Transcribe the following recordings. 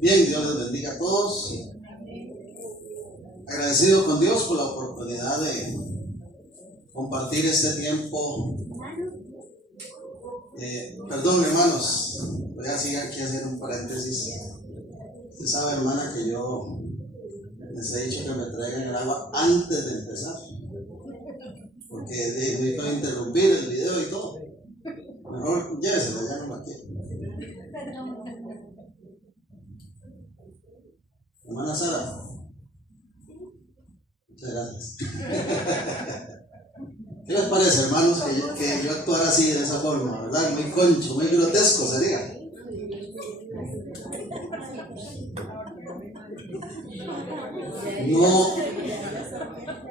Bien, Dios les bendiga a todos. Agradecido con Dios por la oportunidad de compartir este tiempo. Perdón, hermanos, voy a seguir aquí a hacer un paréntesis. Usted sabe, hermana, que yo les he dicho que me traigan el agua antes de empezar, porque me iba a interrumpir el video y todo. Mejor llévesela, ya no la quiero. Hermana Sara, muchas gracias. ¿Qué les parece, hermanos, que yo actuara así, de esa forma, verdad? Muy concho, muy grotesco sería.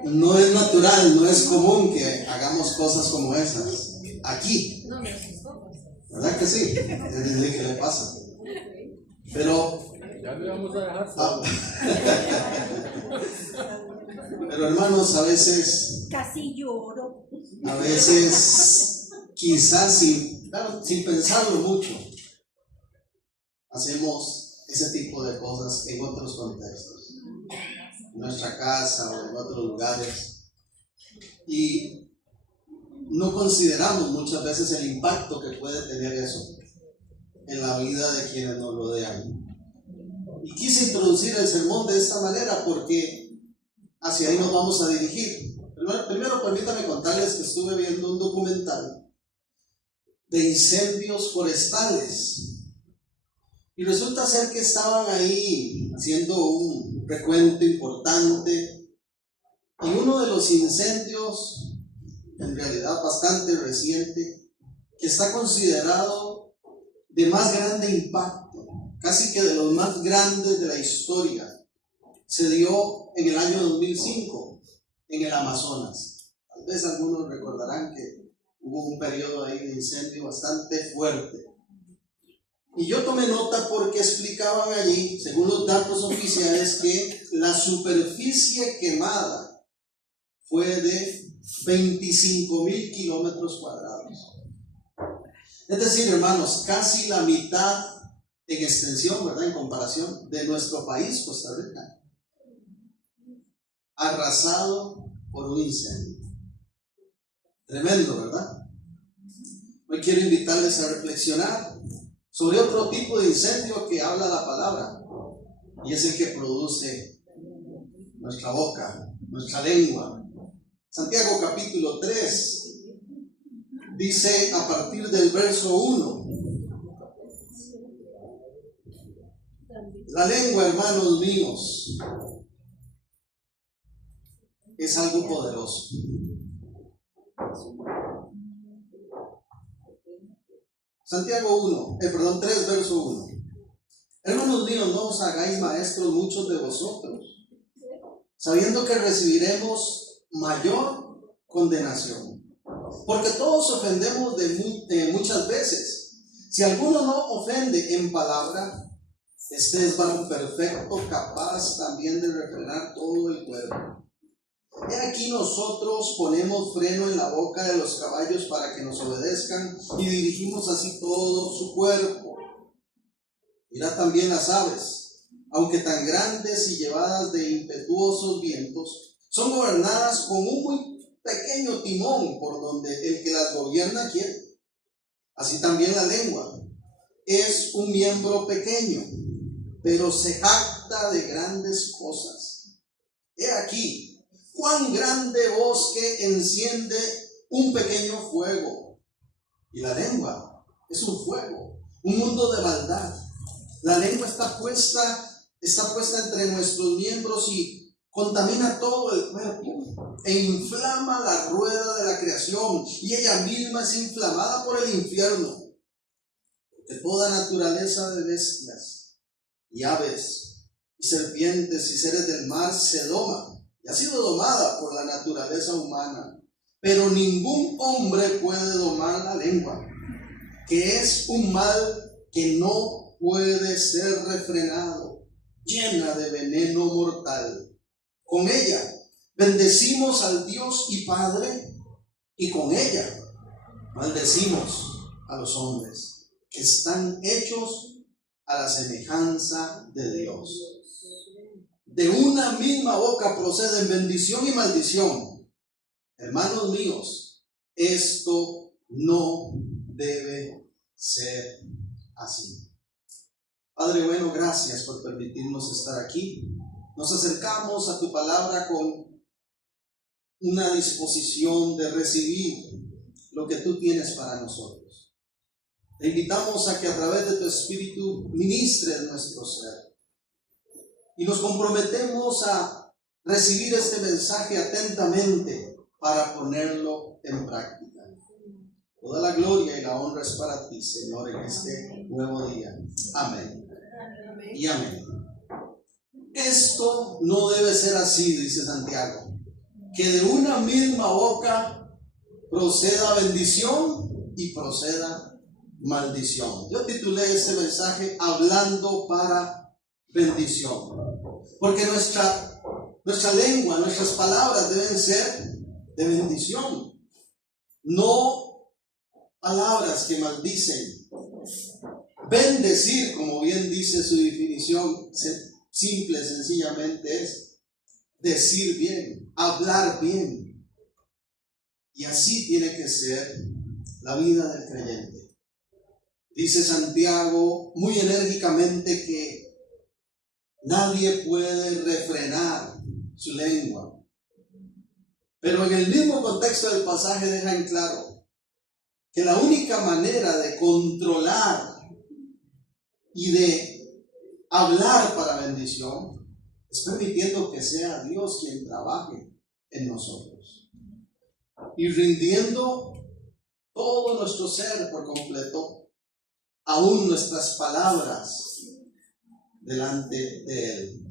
No es natural, no es común que hagamos cosas como esas aquí. ¿Verdad que sí? ¿Qué le pasa? Pero ya le vamos a dejar pero hermanos, a veces casi lloro. A veces, quizás sin pensarlo mucho, hacemos ese tipo de cosas en otros contextos, en nuestra casa o en otros lugares, y no consideramos muchas veces el impacto que puede tener eso en la vida de quienes nos rodean. Y quise introducir el sermón de esta manera porque hacia ahí nos vamos a dirigir. Primero, permítame contarles que estuve viendo un documental de incendios forestales y resulta ser que estaban ahí haciendo un recuento importante y uno de los incendios, en realidad bastante reciente, que está considerado de más grande impacto, casi que de los más grandes de la historia, se dio en el año 2005 en el Amazonas. Tal vez algunos recordarán que hubo un periodo ahí de incendio bastante fuerte. Y yo tomé nota porque explicaban allí, según los datos oficiales, que la superficie quemada fue de 25,000 kilómetros cuadrados. Es decir, hermanos, casi la mitad en extensión, ¿verdad? En comparación de nuestro país, Costa Rica, arrasado por un incendio. Tremendo, ¿verdad? Hoy quiero invitarles a reflexionar sobre otro tipo de incendio que habla la palabra, y es el que produce nuestra boca, nuestra lengua. Santiago capítulo 3 dice a partir del verso 1: la lengua, hermanos míos, es algo poderoso. Santiago 3, verso 1. Hermanos míos, no os hagáis maestros muchos de vosotros, sabiendo que recibiremos mayor condenación. Porque todos ofendemos de muchas veces. Si alguno no ofende en palabra, este es varón perfecto, capaz también de refrenar todo el cuerpo. He aquí nosotros ponemos freno en la boca de los caballos para que nos obedezcan y dirigimos así todo su cuerpo. Mirad también las aves, aunque tan grandes y llevadas de impetuosos vientos, son gobernadas con un muy pequeño timón por donde el que las gobierna quiere. Así también la lengua es un miembro pequeño, pero se jacta de grandes cosas. He aquí cuán grande bosque enciende un pequeño fuego. Y la lengua es un fuego, un mundo de maldad. La lengua está puesta entre nuestros miembros y contamina todo el cuerpo e inflama la rueda de la creación, y ella misma es inflamada por el infierno. Porque toda naturaleza de bestias y aves y serpientes y seres del mar se doma y ha sido domada por la naturaleza humana, pero ningún hombre puede domar la lengua, que es un mal que no puede ser refrenado, llena de veneno mortal. Con ella bendecimos al Dios y Padre, y con ella maldecimos a los hombres, que están hechos a la semejanza de Dios. De una misma boca proceden bendición y maldición. Hermanos míos, esto no debe ser así. Padre bueno, gracias por permitirnos estar aquí. Nos acercamos a tu palabra con una disposición de recibir lo que tú tienes para nosotros. Te invitamos a que a través de tu Espíritu ministres nuestro ser. Y nos comprometemos a recibir este mensaje atentamente para ponerlo en práctica. Toda la gloria y la honra es para ti, Señor, en este nuevo día. Amén. Y amén. Esto no debe ser así, dice Santiago, que de una misma boca proceda bendición y proceda maldición. Yo titulé este mensaje Hablando para bendición, porque nuestra lengua, nuestras palabras deben ser de bendición, no palabras que maldicen. Bendecir, como bien dice su definición, simple, sencillamente es decir bien, hablar bien. Y así tiene que ser la vida del creyente. Dice Santiago muy enérgicamente que nadie puede refrenar su lengua. Pero en el mismo contexto del pasaje deja en claro que la única manera de controlar y de hablar para bendición es permitiendo que sea Dios quien trabaje en nosotros y rindiendo todo nuestro ser por completo, aún nuestras palabras, delante de Él.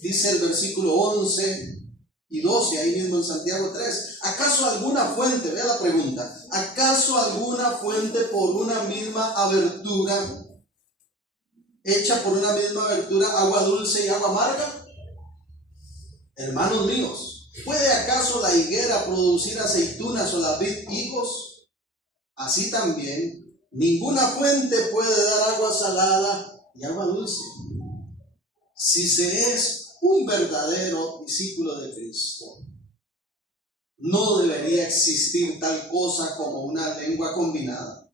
Dice el versículo 11 y 12, ahí mismo en Santiago 3, ¿acaso alguna fuente, vea la pregunta, ¿acaso alguna fuente por una misma abertura, hecha por una misma abertura, agua dulce y agua amarga? Hermanos míos, ¿puede acaso la higuera producir aceitunas o la vid higos? Así también, ninguna fuente puede dar agua salada y agua dulce. Si se es un verdadero discípulo de Cristo, no debería existir tal cosa como una lengua combinada.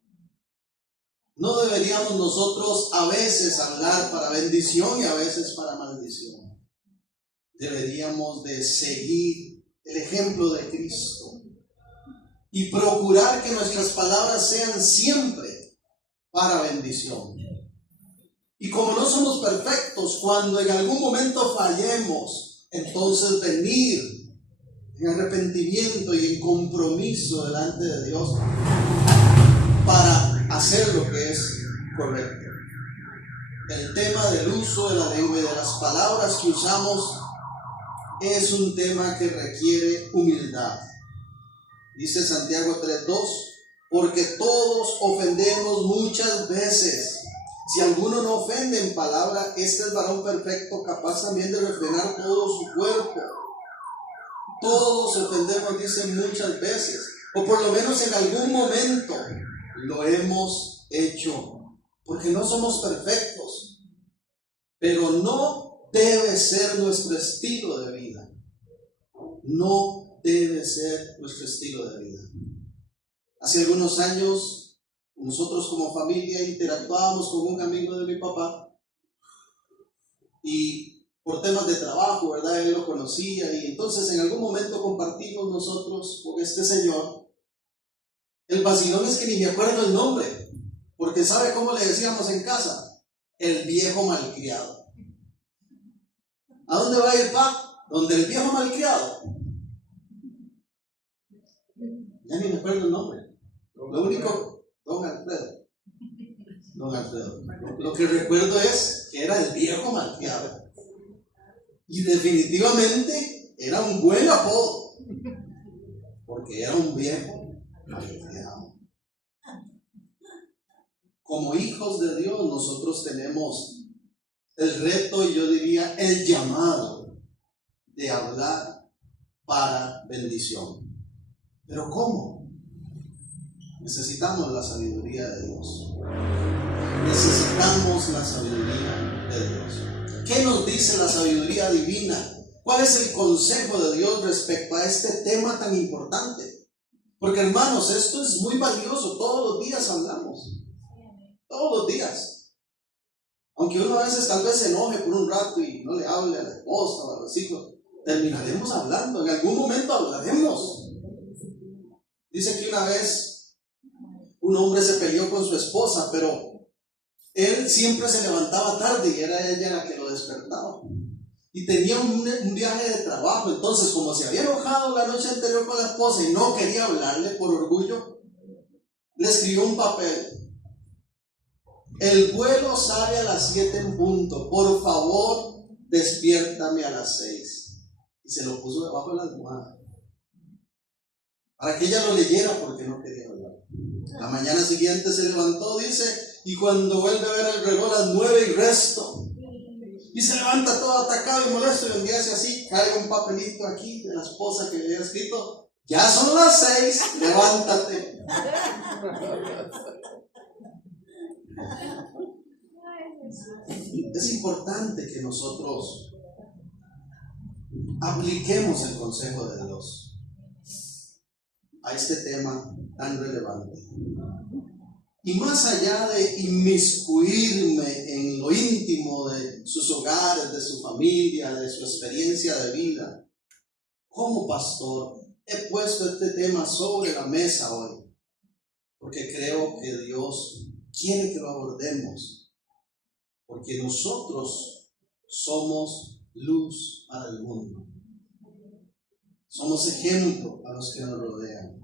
No deberíamos nosotros a veces hablar para bendición y a veces para maldición. Deberíamos de seguir el ejemplo de Cristo y procurar que nuestras palabras sean siempre para bendición. Y como no somos perfectos, cuando en algún momento fallemos, entonces venir en arrepentimiento y en compromiso delante de Dios para hacer lo que es correcto. El tema del uso de la lengua y de las palabras que usamos es un tema que requiere humildad. Dice Santiago 3:2, porque todos ofendemos muchas veces. Si alguno no ofende en palabra, este es varón perfecto, capaz también de refrenar todo su cuerpo. Todos ofendemos, dicen, muchas veces, o por lo menos en algún momento lo hemos hecho, porque no somos perfectos, pero no debe ser nuestro estilo de vida. No debe ser nuestro estilo de vida. Hace algunos años, nosotros como familia interactuábamos con un amigo de mi papá y por temas de trabajo, ¿verdad? Él lo conocía y entonces en algún momento compartimos nosotros con este señor. El vacilón es que ni me acuerdo el nombre, porque ¿sabe cómo le decíamos en casa? El viejo malcriado. ¿A dónde va a ir, pa? Donde el viejo malcriado. Ya ni me acuerdo el nombre. Lo único... Don Alfredo. Lo que recuerdo es que era el viejo malcriado. Y definitivamente era un buen apodo, porque era un viejo malcriado. Como hijos de Dios, nosotros tenemos el reto, y yo diría el llamado, de hablar para bendición. ¿Pero cómo? Necesitamos la sabiduría de Dios. Necesitamos la sabiduría de Dios. ¿Qué nos dice la sabiduría divina? ¿Cuál es el consejo de Dios respecto a este tema tan importante? Porque hermanos, esto es muy valioso. Todos los días hablamos. Todos los días. Aunque uno a veces tal vez se enoje por un rato y no le hable a la esposa o a los hijos, terminaremos hablando. En algún momento hablaremos. Dice que una vez un hombre se peleó con su esposa, pero él siempre se levantaba tarde y era ella la que lo despertaba. Y tenía un viaje de trabajo. Entonces, como se había enojado la noche anterior con la esposa y no quería hablarle por orgullo, le escribió un papel. El vuelo sale a las 7 en punto. Por favor, despiértame a las 6. Y se lo puso debajo de la almohada para que ella lo leyera, porque no quería hablar. La mañana siguiente se levantó, dice, y cuando vuelve a ver el reloj, las 9 y resto, y se levanta todo atacado y molesto, y un día hace así, cae un papelito aquí de la esposa que le había escrito: ya son las 6, levántate. Es importante que nosotros apliquemos el consejo de Dios a este tema tan relevante. Y más allá de inmiscuirme en lo íntimo de sus hogares, de su familia, de su experiencia de vida, como pastor he puesto este tema sobre la mesa hoy, porque creo que Dios quiere que lo abordemos, porque nosotros somos luz para el mundo. Somos ejemplo a los que nos rodean.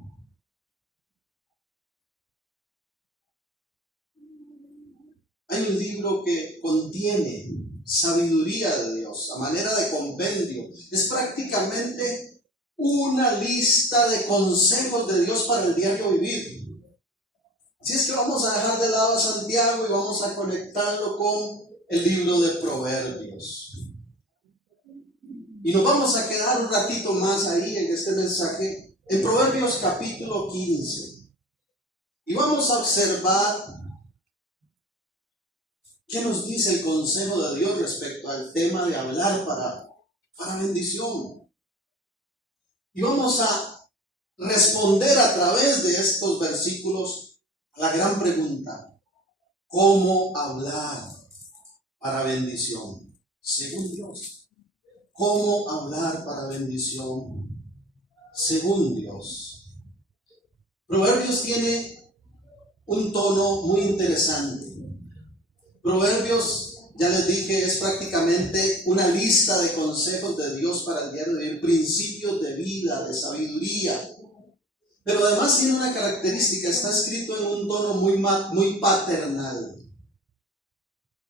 Hay un libro que contiene sabiduría de Dios a manera de compendio. Es prácticamente una lista de consejos de Dios para el diario vivir. Así es que vamos a dejar de lado a Santiago y vamos a conectarlo con el libro de Proverbios. Y nos vamos a quedar un ratito más ahí en este mensaje, en Proverbios capítulo 15. Y vamos a observar qué nos dice el consejo de Dios respecto al tema de hablar para bendición. Y vamos a responder a través de estos versículos a la gran pregunta: ¿cómo hablar para bendición? Según Dios. ¿Cómo hablar para bendición? Según Dios. Proverbios tiene un tono muy interesante. Proverbios, ya les dije, es prácticamente una lista de consejos de Dios para el diario de vivir, principios de vida, de sabiduría. Pero además tiene una característica: está escrito en un tono muy paternal.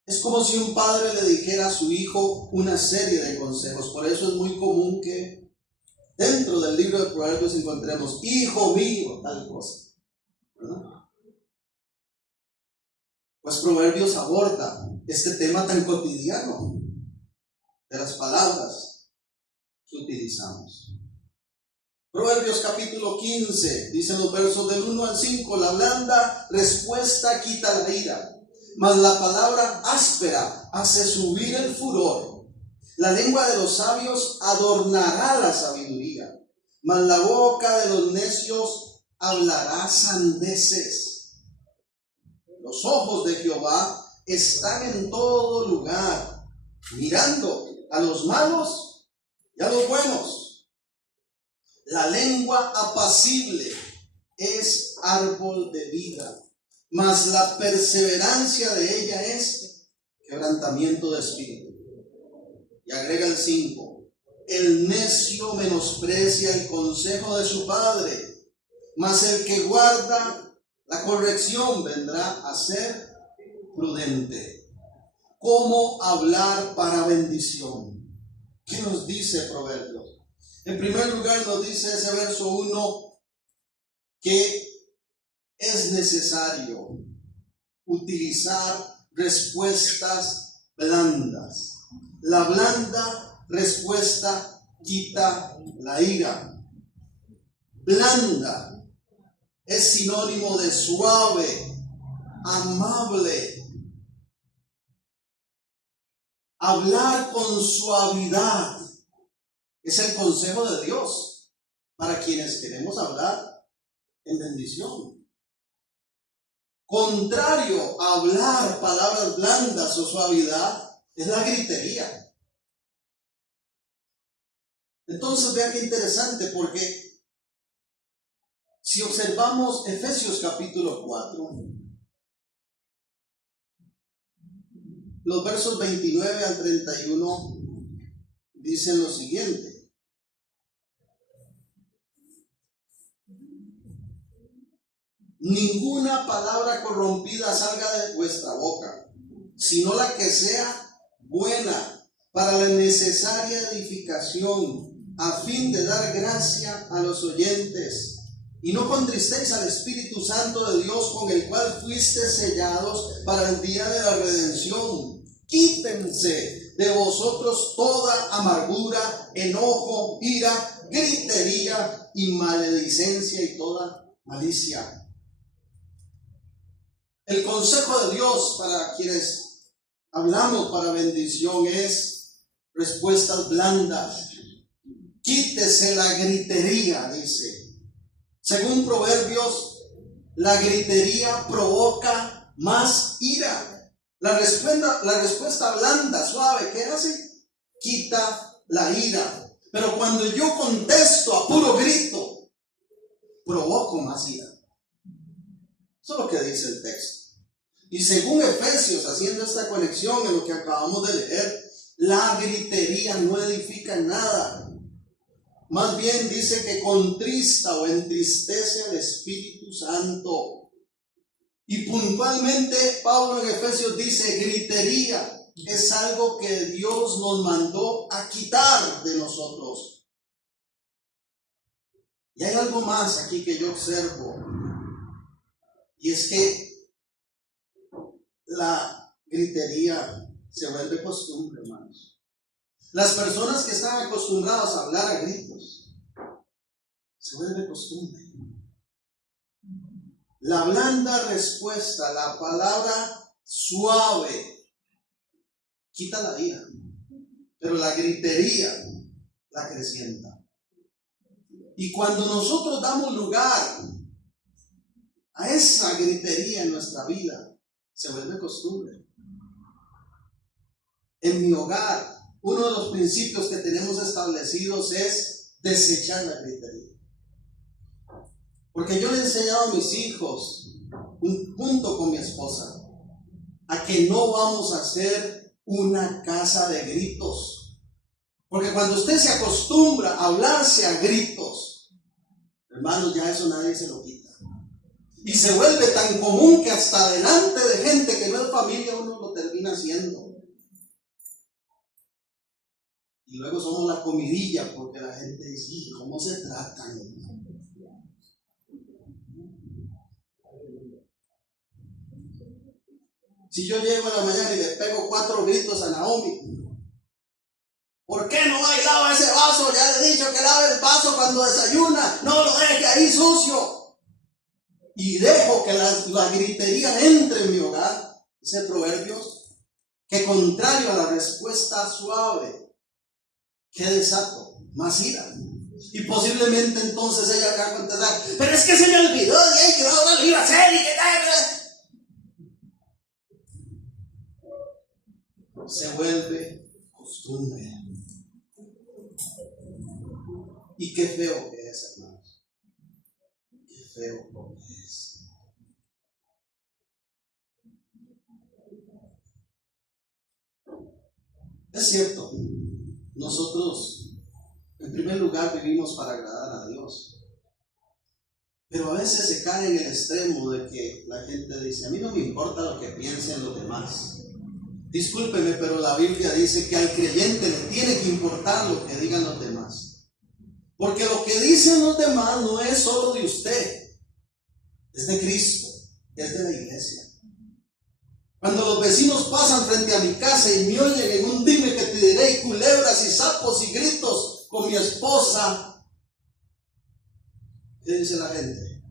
Es como si un padre le dijera a su hijo una serie de consejos. Por eso es muy común que dentro del libro de Proverbios encontremos: hijo mío, tal cosa, ¿verdad? Pues Proverbios aborda este tema tan cotidiano de las palabras que utilizamos. Proverbios capítulo 15, dicen los versos del 1 al 5: la blanda respuesta quita la ira, mas la palabra áspera hace subir el furor. La lengua de los sabios adornará la sabiduría, mas la boca de los necios hablará sandeces. Los ojos de Jehová están en todo lugar, mirando a los malos y a los buenos. La lengua apacible es árbol de vida, mas la perseverancia de ella es quebrantamiento de espíritu. Y agrega el 5: el necio menosprecia el consejo de su padre, mas el que guarda la corrección vendrá a ser prudente. ¿Cómo hablar para bendición? ¿Qué nos dice Proverbios? En primer lugar nos dice ese verso 1 que es necesario utilizar respuestas blandas. La blanda respuesta quita la ira. Blanda es sinónimo de suave, amable. Hablar con suavidad es el consejo de Dios para quienes queremos hablar en bendición. Contrario a hablar palabras blandas o suavidad es la gritería. Entonces vean qué interesante, porque si observamos Efesios capítulo 4, los versos 29 al 31 dicen lo siguiente: ninguna palabra corrompida salga de vuestra boca, sino la que sea buena para la necesaria edificación, a fin de dar gracia a los oyentes. Y no contristéis al Espíritu Santo de Dios, con el cual fuisteis sellados para el día de la redención. Quítense de vosotros toda amargura, enojo, ira, gritería y maledicencia y toda malicia. El consejo de Dios para quienes hablamos para bendición es respuestas blandas. Quítese la gritería, dice. Según Proverbios, la gritería provoca más ira. La respuesta blanda, suave, ¿qué hace? Quita la ira. Pero cuando yo contesto a puro grito, provoco más ira. Eso es lo que dice el texto. Y según Efesios, haciendo esta conexión en lo que acabamos de leer, la gritería no edifica nada. Más bien dice que contrista o entristece al Espíritu Santo. Y puntualmente Pablo en Efesios dice: gritería es algo que Dios nos mandó a quitar de nosotros. Y hay algo más aquí que yo observo, y es que la gritería se vuelve costumbre, hermanos. Las personas que están acostumbradas a hablar a gritos, se vuelve costumbre. La blanda respuesta, la palabra suave, quita la ira, pero la gritería la acrecienta. Y cuando nosotros damos lugar a esa gritería en nuestra vida, se vuelve costumbre. En mi hogar, uno de los principios que tenemos establecidos es desechar la gritería. Porque yo le he enseñado a mis hijos, junto con mi esposa, a que no vamos a hacer una casa de gritos. Porque cuando usted se acostumbra a hablarse a gritos, hermanos, ya eso nadie se lo quita. Y se vuelve tan común que hasta delante de gente que no es familia uno lo termina haciendo. Y luego somos la comidilla porque la gente dice: ¿cómo se tratan? Si yo llego a la mañana y le pego 4 gritos a Naomi: ¿por qué no bailaba ese vaso? Ya le he dicho que lave el vaso cuando desayuna, no lo deje ahí sucio. Y dejo que la gritería entre en mi hogar. Dice Proverbios que contrario a la respuesta suave, ¿qué desato? Más ira. Y posiblemente entonces ella va a contestar: pero es que se me olvidó, y yo ahora lo iba a hacer y que tal. Se vuelve costumbre. Y qué feo que es, hermanos. Qué feo que es. Es cierto, nosotros en primer lugar vivimos para agradar a Dios. Pero a veces se cae en el extremo de que la gente dice: a mí no me importa lo que piensen los demás. Discúlpeme, pero la Biblia dice que al creyente le tiene que importar lo que digan los demás. Porque lo que dicen los demás no es solo de usted, es de Cristo, es de la iglesia. Cuando los vecinos pasan frente a mi casa y me oyen en un dime que te diré, y culebras y sapos y gritos con mi esposa, ¿qué dice la gente?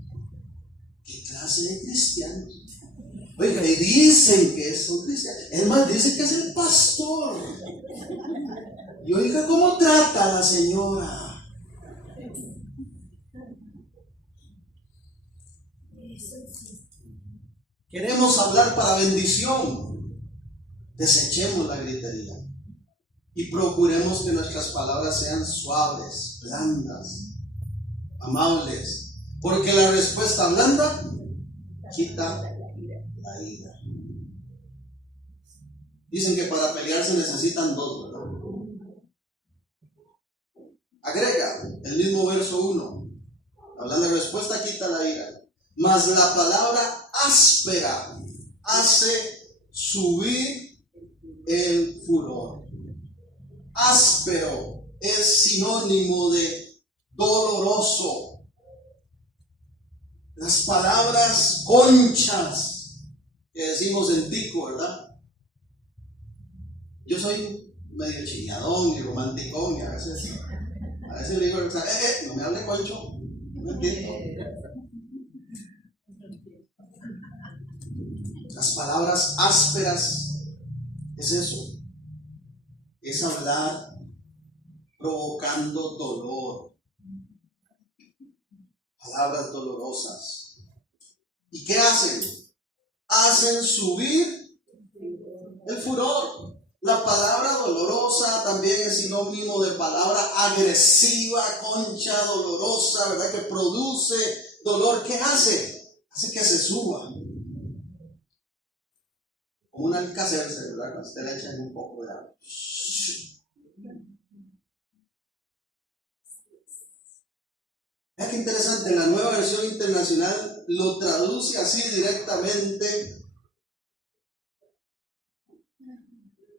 ¿Qué clase de cristianos? Oiga, y dicen que son cristianos. Es más, dicen que es el pastor. Y oiga, ¿cómo trata a la señora? Queremos hablar para bendición. Desechemos la gritería y procuremos que nuestras palabras sean suaves, blandas, amables, porque la respuesta blanda quita la ira. Dicen que para pelear se necesitan dos, ¿verdad? Agrega el mismo verso 1. Hablando de respuesta quita la ira, mas la palabra áspera hace subir el furor. Áspero es sinónimo de doloroso. Las palabras conchas que decimos en tico, ¿verdad? Yo soy medio chilladón y romanticón y a veces le digo, no me hable concho, no me entiendo. Las palabras ásperas es eso, es hablar provocando dolor, palabras dolorosas. ¿Y qué hacen? Hacen subir el furor. La palabra dolorosa también es sinónimo de palabra agresiva, concha, dolorosa, ¿verdad? Que produce dolor. ¿Qué hace? Hace que se suba. Como un alcacerse, ¿verdad? Cuando usted le echan un poco de agua. Vea qué interesante, la Nueva Versión Internacional lo traduce así directamente.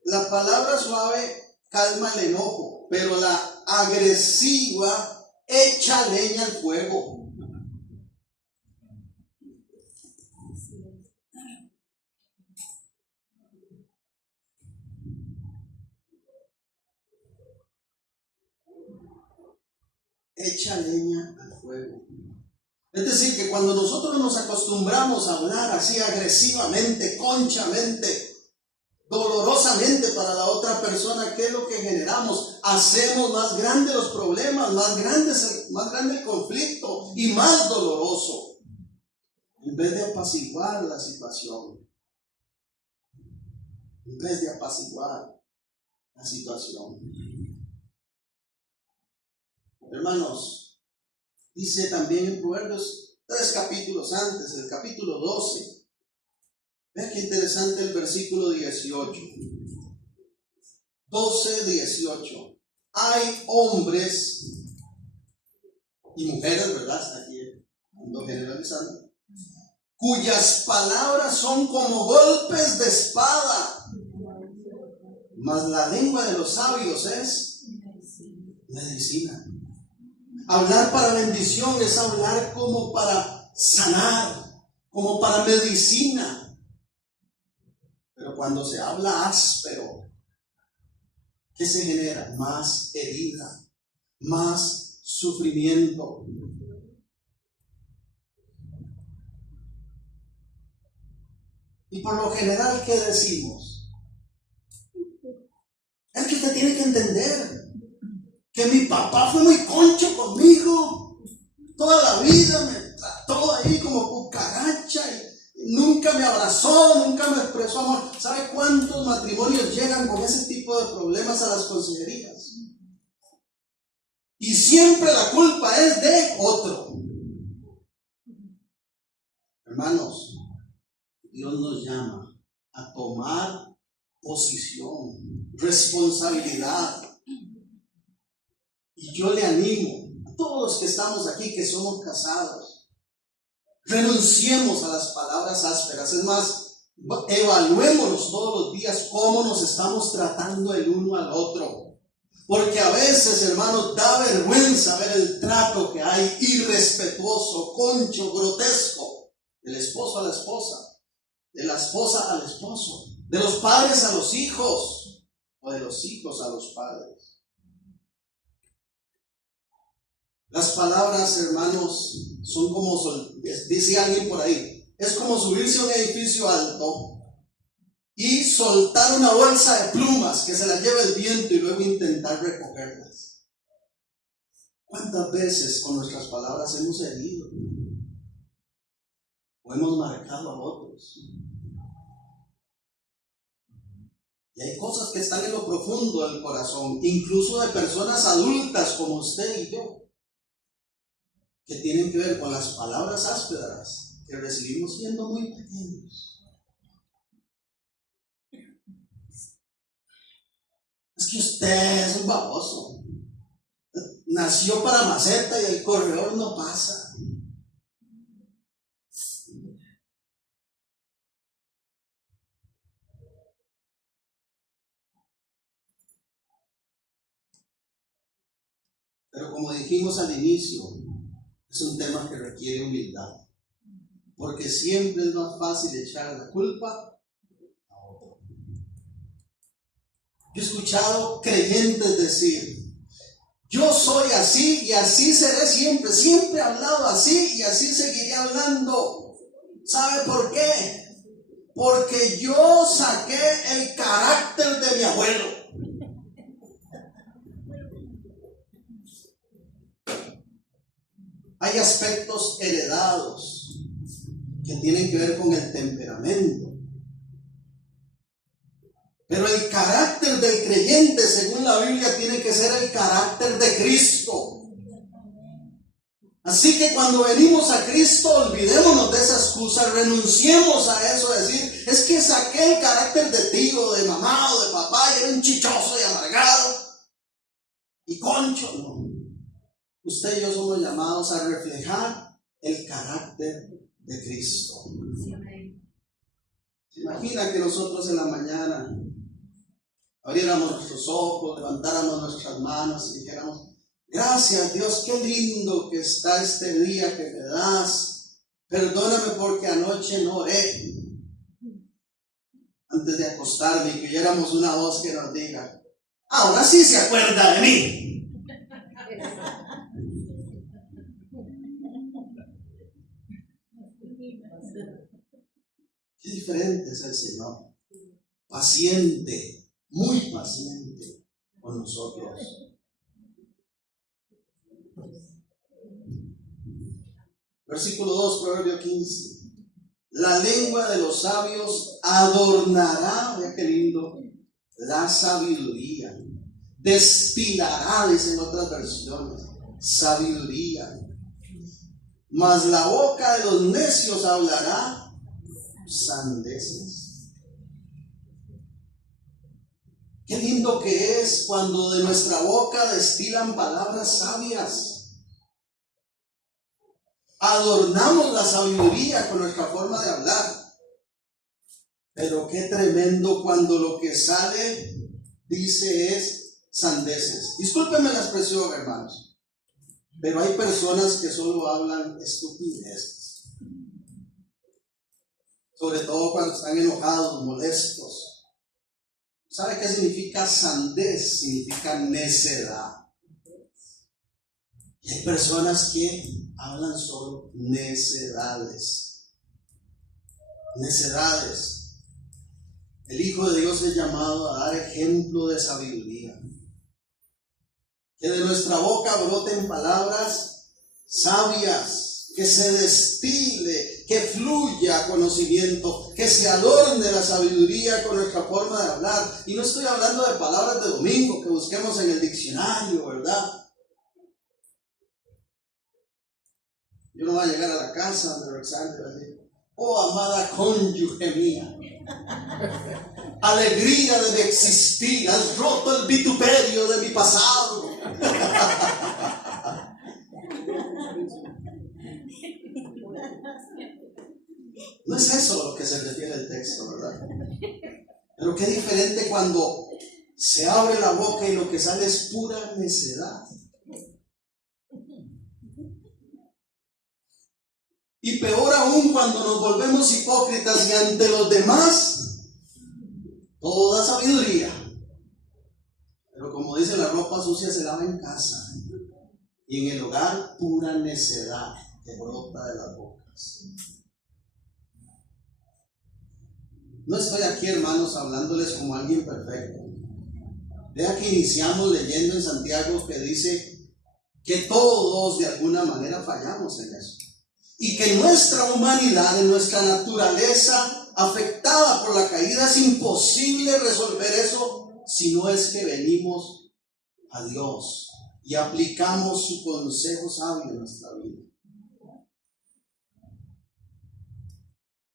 La palabra suave calma el enojo, pero la agresiva echa leña al fuego. Echa leña al fuego. Es decir, que cuando nosotros nos acostumbramos a hablar así agresivamente, conchamente, dolorosamente para la otra persona, ¿qué es lo que generamos? Hacemos más grandes los problemas, más grande el conflicto y más doloroso, en vez de apaciguar la situación. En vez de apaciguar la situación. Hermanos, dice también en Proverbios 3 capítulos antes, el capítulo 12. Vean qué interesante el versículo 18. 12:18. Hay hombres y mujeres, ¿verdad? Está aquí ando generalizando, cuyas palabras son como golpes de espada, mas la lengua de los sabios es medicina. Hablar para bendición es hablar como para sanar, como para medicina. Pero cuando se habla áspero, ¿qué se genera? Más herida, más sufrimiento. Y por lo general, ¿qué decimos? Es que usted tiene que entender que mi papá fue muy concho conmigo. Toda la vida me trató ahí como cucaracha y nunca me abrazó, nunca me expresó amor. ¿Sabe cuántos matrimonios llegan con ese tipo de problemas a las consejerías? Y siempre la culpa es de otro. Hermanos, Dios nos llama a tomar posición, responsabilidad. Y yo le animo a todos los que estamos aquí, que somos casados, renunciemos a las palabras ásperas. Es más, evaluémonos todos los días cómo nos estamos tratando el uno al otro. Porque a veces, hermanos, da vergüenza ver el trato que hay irrespetuoso, concho, grotesco, del esposo a la esposa, de la esposa al esposo, de los padres a los hijos o de los hijos a los padres. Las palabras, hermanos, son como, dice alguien por ahí, es como subirse a un edificio alto y soltar una bolsa de plumas que se la lleve el viento y luego intentar recogerlas. ¿Cuántas veces con nuestras palabras hemos herido o hemos marcado a otros? Y hay cosas que están en lo profundo del corazón, incluso de personas adultas como usted y yo, que tienen que ver con las palabras ásperas que recibimos siendo muy pequeños. Es que usted es un baboso. Nació para maceta y el corredor no pasa. Pero como dijimos al inicio, es un tema que requiere humildad, porque siempre es más fácil echar la culpa a otro. Yo he escuchado creyentes decir: yo soy así y así seré siempre, siempre he hablado así y así seguiré hablando. ¿Sabe por qué? Porque yo saqué el carácter de mi abuelo. Hay aspectos heredados que tienen que ver con el temperamento. Pero el carácter del creyente, según la Biblia, tiene que ser el carácter de Cristo. Así que cuando venimos a Cristo, olvidémonos de esa excusa, renunciemos a eso, decir: es que saqué el carácter de tío, de mamá o de papá y era un chichoso y amargado y concho. No. Usted y yo somos llamados a reflejar el carácter de Cristo. ¿Se imagina que nosotros en la mañana abriéramos nuestros ojos, levantáramos nuestras manos y dijéramos: gracias Dios, qué lindo que está este día que me das. Perdóname porque anoche no oré antes de acostarme, y que oyéramos una voz que nos diga: ahora sí se acuerda de mí. Qué diferente es el Señor. Paciente, muy paciente con nosotros. Versículo 2, Proverbio 15. La lengua de los sabios adornará, vea qué lindo, la sabiduría. Destilará, dicen otras versiones, sabiduría. Mas la boca de los necios hablará sandeces. Qué lindo que es cuando de nuestra boca destilan palabras sabias. Adornamos la sabiduría con nuestra forma de hablar. Pero qué tremendo cuando lo que sale, dice, es sandeces. Discúlpenme la expresión, hermanos, pero hay personas que solo hablan estupideces. Sobre todo cuando están enojados, molestos. ¿Sabe qué significa sandez? Significa necedad. Y hay personas que hablan solo necedades. Necedades. El Hijo de Dios es llamado a dar ejemplo de sabiduría. Que de nuestra boca broten palabras sabias, que se destile, que fluya conocimiento, que se adorne la sabiduría con nuestra forma de hablar. Y no estoy hablando de palabras de domingo que busquemos en el diccionario, ¿verdad? Yo no voy a llegar a la casa de Roxanne y voy a decir: oh amada cónyuge mía, alegría de mi existir, has roto el vituperio de mi pasado. No es eso a lo que se refiere el texto, ¿verdad? Pero qué diferente cuando se abre la boca y lo que sale es pura necedad. Y peor aún cuando nos volvemos hipócritas y ante los demás toda sabiduría. Pero como dice, la ropa sucia se lava en casa. y en el hogar pura necedad que brota de las bocas. No estoy aquí, hermanos, hablándoles como alguien perfecto. Vea que iniciamos leyendo en Santiago que dice que todos de alguna manera fallamos en eso. Y que nuestra humanidad, en nuestra naturaleza afectada por la caída, es imposible resolver eso si no es que venimos a Dios y aplicamos su consejo sabio en nuestra vida.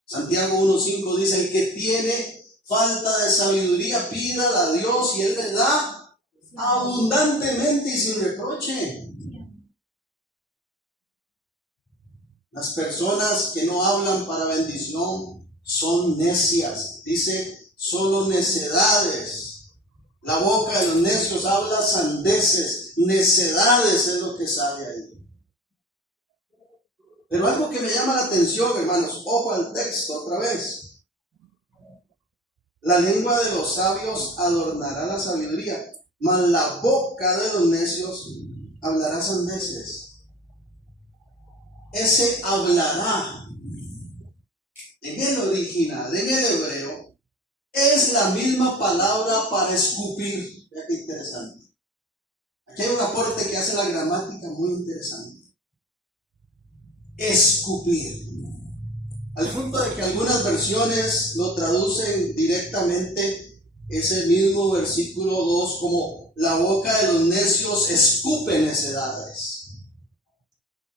Santiago 1:5 dice: el que tiene falta de sabiduría, pídala a Dios y Él le da abundantemente y sin reproche. Las personas que no hablan para bendición son necias. Dice, solo necedades. La boca de los necios habla sandeces. Necedades es lo que sale ahí. Pero algo que me llama la atención, hermanos, ojo al texto otra vez. La lengua de los sabios adornará la sabiduría, mas la boca de los necios hablará sandeces. Ese hablará, en el original, en el hebreo, es la misma palabra para escupir. Vea qué interesante. Aquí hay un aporte que hace la gramática muy interesante. Escupir. Al punto de que algunas versiones lo traducen directamente, ese mismo versículo 2, como la boca de los necios escupe necedades.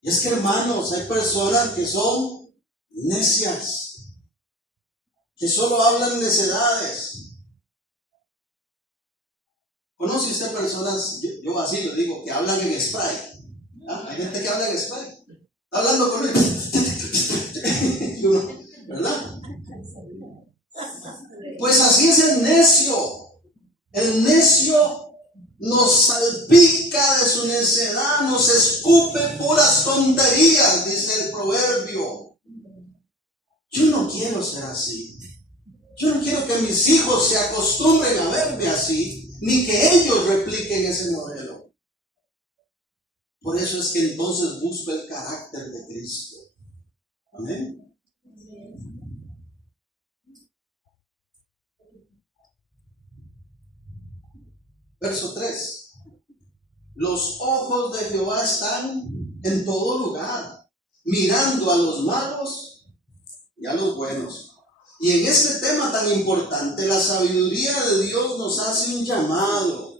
Y es que, hermanos, hay personas que son necias, que solo hablan necedades. ¿Conoce usted personas, yo así lo digo, que hablan en spray? ¿Ah? Hay gente que habla en spray. Está hablando con él, ¿verdad? Pues así es el necio. El necio nos salpica de su necedad, nos escupe puras tonterías, dice el proverbio. Yo no quiero ser así. Yo no quiero que mis hijos se acostumbren a verme así, ni que ellos repliquen ese modelo. Por eso es que entonces busco el carácter de Cristo. Amén. Verso 3. Los ojos de Jehová están en todo lugar, mirando a los malos y a los buenos. Y en este tema tan importante, la sabiduría de Dios nos hace un llamado.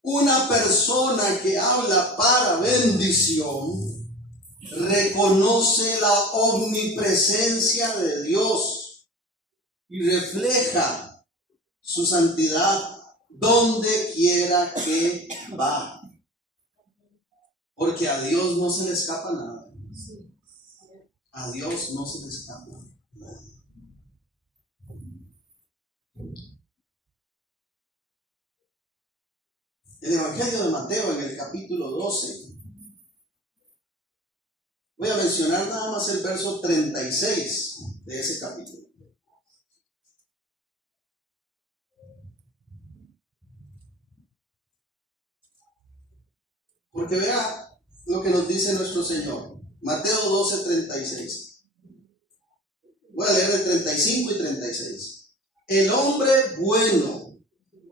Una persona que habla para bendición reconoce la omnipresencia de Dios y refleja su santidad donde quiera que va. Porque a Dios no se le escapa nada. A Dios no se le escapa nada. El Evangelio de Mateo en el capítulo 12. Voy a mencionar nada más el verso 36 de ese capítulo. Porque vea lo que nos dice nuestro Señor. Mateo 12, 36. Voy a leer el 35 y 36. El hombre bueno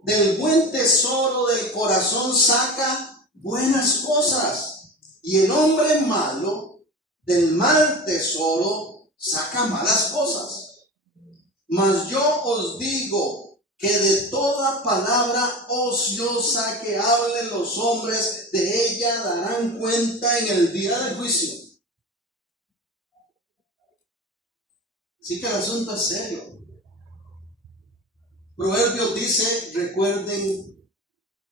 del buen tesoro del corazón saca buenas cosas, y el hombre malo del mal tesoro saca malas cosas. Mas yo os digo que de toda palabra ociosa que hablen los hombres, de ella darán cuenta en el día del juicio. Así que el asunto es serio. Proverbios dice, recuerden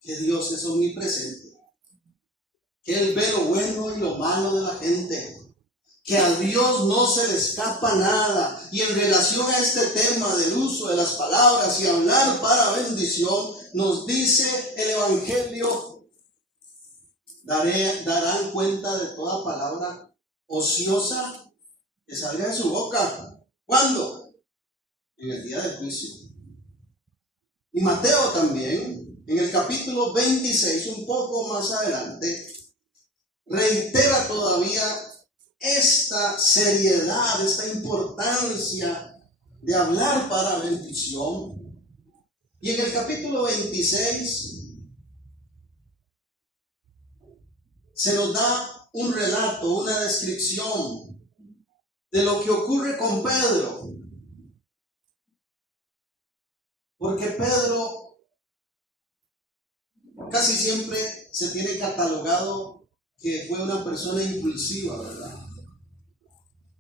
que Dios es omnipresente, que Él ve lo bueno y lo malo de la gente, que a Dios no se le escapa nada. Y en relación a este tema del uso de las palabras y hablar para bendición, nos dice el Evangelio, darán cuenta de toda palabra ociosa que salga de su boca. ¿Cuándo? En el día del juicio. Y Mateo también, en el capítulo 26, un poco más adelante, reitera todavía esta seriedad, esta importancia de hablar para bendición. Y en el capítulo 26 se nos da un relato, una descripción de lo que ocurre con Pedro. Porque Pedro casi siempre se tiene catalogado que fue una persona impulsiva, ¿verdad?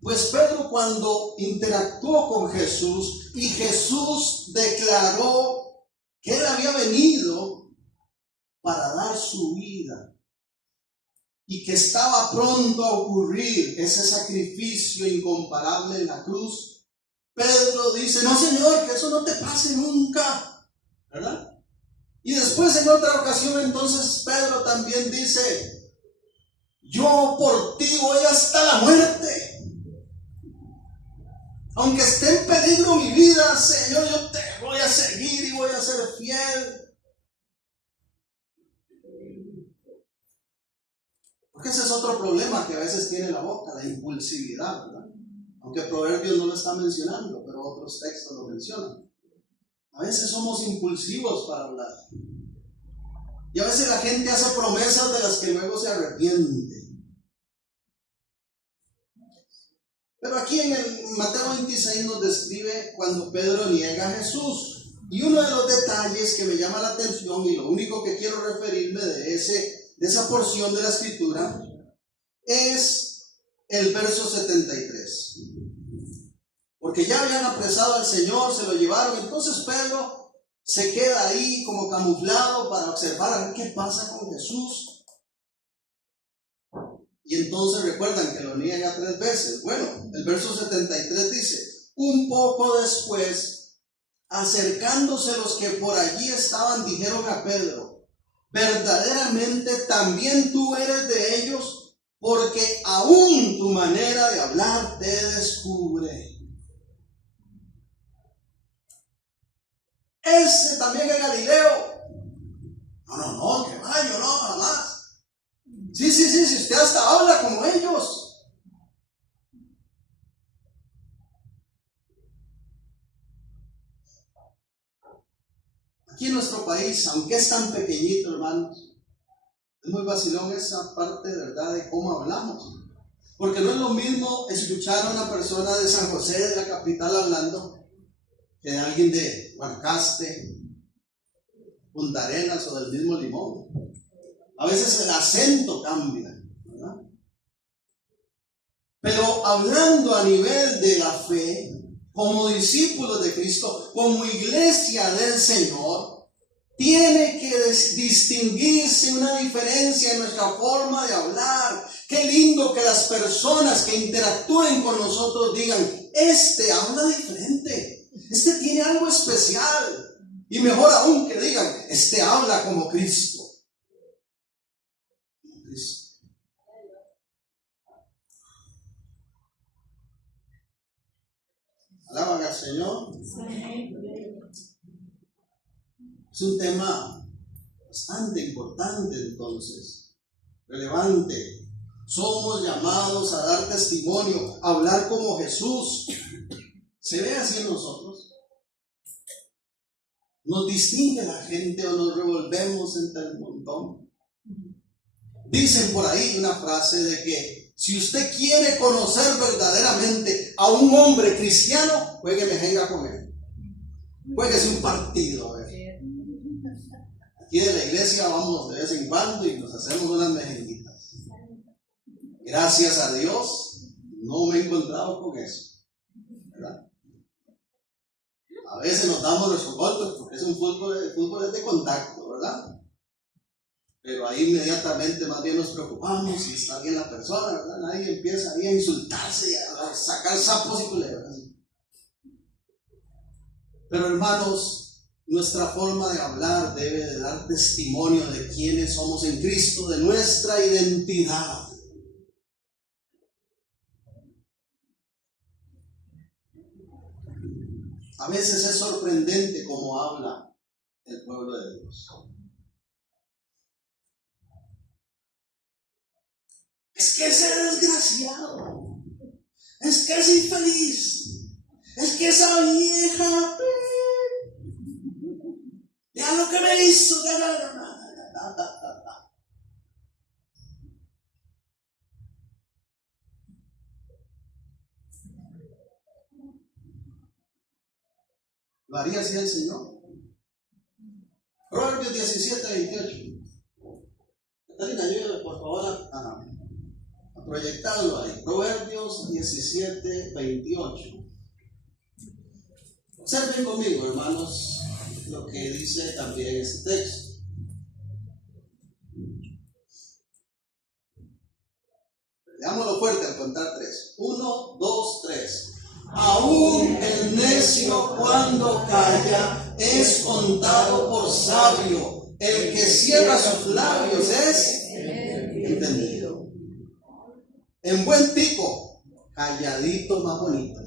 Pues Pedro, cuando interactuó con Jesús y Jesús declaró que él había venido para dar su vida y que estaba pronto a ocurrir ese sacrificio incomparable en la cruz, Pedro dice: no, Señor, que eso no te pase nunca, ¿verdad? Y después, en otra ocasión, entonces Pedro también dice: yo por ti voy hasta la muerte. Aunque esté en peligro mi vida, Señor, yo te voy a seguir y voy a ser fiel. Porque ese es otro problema que a veces tiene la boca, la impulsividad, ¿verdad? Aunque Proverbios no lo está mencionando, pero otros textos lo mencionan. A veces somos impulsivos para hablar. Y a veces la gente hace promesas de las que luego se arrepiente. Pero aquí en el Mateo 26 nos describe cuando Pedro niega a Jesús. Y uno de los detalles que me llama la atención, y lo único que quiero referirme de esa porción de la escritura, es el verso 73. Porque ya habían apresado al Señor, se lo llevaron. Entonces Pedro se queda ahí como camuflado para observar a ver qué pasa con Jesús. Y entonces recuerdan que lo niega 3 veces. Bueno, el verso 73 dice: un poco después, acercándose los que por allí estaban, dijeron a Pedro: verdaderamente también tú eres de ellos, porque aún tu manera de hablar te descubre. Ese también es Galileo. No, que va, yo no, jamás. Sí, si usted hasta habla como ellos. Aquí en nuestro país, aunque es tan pequeñito, hermanos, es muy vacilón esa parte, ¿verdad?, de cómo hablamos. Porque no es lo mismo escuchar a una persona de San José, de la capital, hablando, que de alguien de Guanacaste, Punta Arenas o del mismo Limón. A veces el acento cambia, ¿verdad? Pero hablando a nivel de la fe, como discípulos de Cristo, como iglesia del Señor, tiene que distinguirse una diferencia en nuestra forma de hablar. Qué lindo que las personas que interactúen con nosotros digan: este habla diferente, este tiene algo especial. Y mejor aún que digan: este habla como Cristo. Alaban al Señor. Es un tema bastante importante, entonces, relevante. Somos llamados a dar testimonio, a hablar como Jesús. ¿Se ve así en nosotros? ¿Nos distingue la gente o nos revolvemos entre el montón? Dicen por ahí una frase de que si usted quiere conocer verdaderamente a un hombre cristiano, juegue mejenga con él. Jueguese un partido. Aquí de la iglesia vamos de vez en cuando y nos hacemos unas mejenguitas. Gracias a Dios no me he encontrado con eso, ¿verdad? A veces nos damos los golpes porque es un fútbol es de contacto, ¿verdad? Pero ahí inmediatamente más bien nos preocupamos si está bien la persona, ¿verdad? Nadie empieza ahí a insultarse y a sacar sapos y culebras. Pero hermanos, nuestra forma de hablar debe de dar testimonio de quiénes somos en Cristo, de nuestra identidad. A veces es sorprendente cómo habla el pueblo de Dios. Es que ese desgraciado, es que ese infeliz, es que esa vieja, ya lo que me hizo, ¿Lo haría así el Señor? Proverbios 17:28. Catalina, ayúdame por favor a proyectarlo ahí. Proverbios 17:28. Observen conmigo, hermanos, lo que dice también este texto. Leámoslo fuerte al contar 3. 1, 2, 3. Aún el necio cuando calla es contado por sabio. El que cierra sus labios es entendido. En buen pico, calladito más bonito.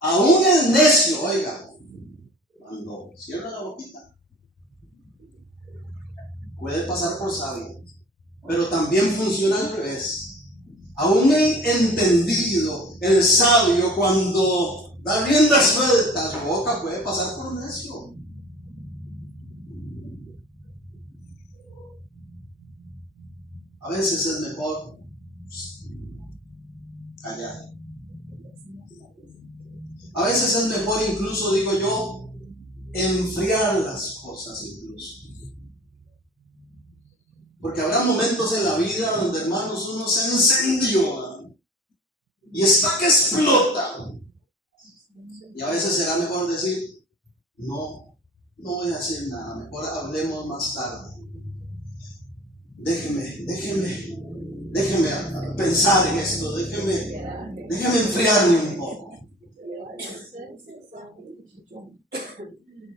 Aún el necio, oiga, cuando cierra la boquita, puede pasar por sabio, pero también funciona al revés. Aún el entendido, el sabio, cuando da rienda suelta a su boca, puede pasar por necio. A veces es mejor callar. A veces es mejor, incluso digo yo, enfriar las cosas incluso. Porque habrá momentos en la vida donde, hermanos, uno se encendió y está que explota. Y a veces será mejor decir, no voy a decir nada, mejor hablemos más tarde. Déjeme pensar en esto, déjeme enfriarme un poco.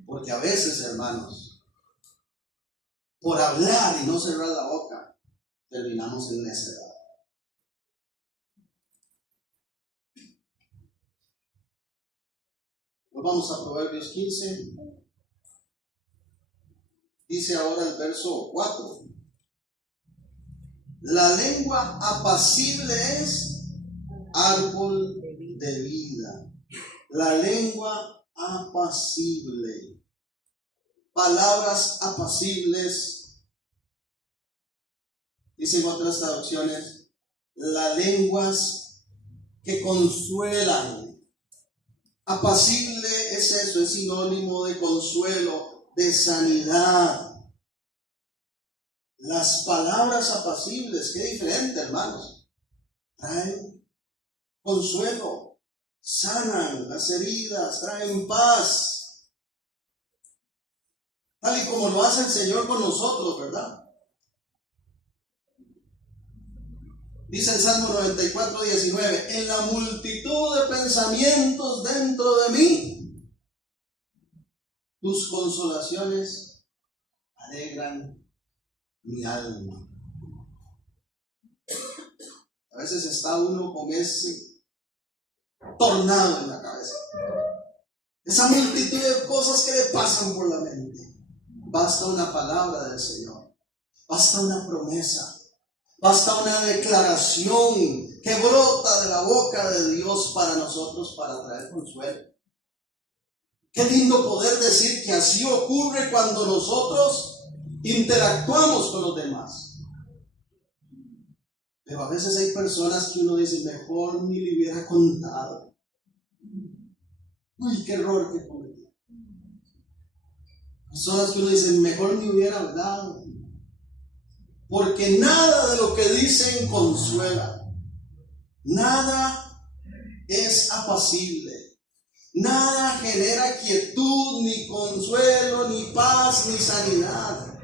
Porque a veces, hermanos, por hablar y no cerrar la boca, terminamos en necedad. Nos vamos a Proverbios 15. Dice ahora el verso 4. La lengua apacible es árbol de vida. La lengua apacible. Palabras apacibles, dicen otras traducciones, las lenguas que consuelan. Apacible es eso, es sinónimo de consuelo, de sanidad. Las palabras apacibles, qué diferente, hermanos, traen consuelo, sanan las heridas, traen paz. Tal y como lo hace el Señor con nosotros, ¿verdad? Dice el Salmo 94:19, en la multitud de pensamientos dentro de mí, tus consolaciones alegran mi alma. A veces está uno con ese tornado en la cabeza, esa multitud de cosas que le pasan por la mente. Basta una palabra del Señor, basta una promesa, basta una declaración que brota de la boca de Dios para nosotros para traer consuelo. Qué lindo poder decir que así ocurre cuando nosotros interactuamos con los demás. Pero a veces hay personas que uno dice, mejor ni le hubiera contado. Uy, qué error que cometí. Personas que uno dice, mejor ni hubiera hablado. Porque nada de lo que dicen consuela. Nada es apacible. Nada genera quietud, ni consuelo, ni paz, ni sanidad.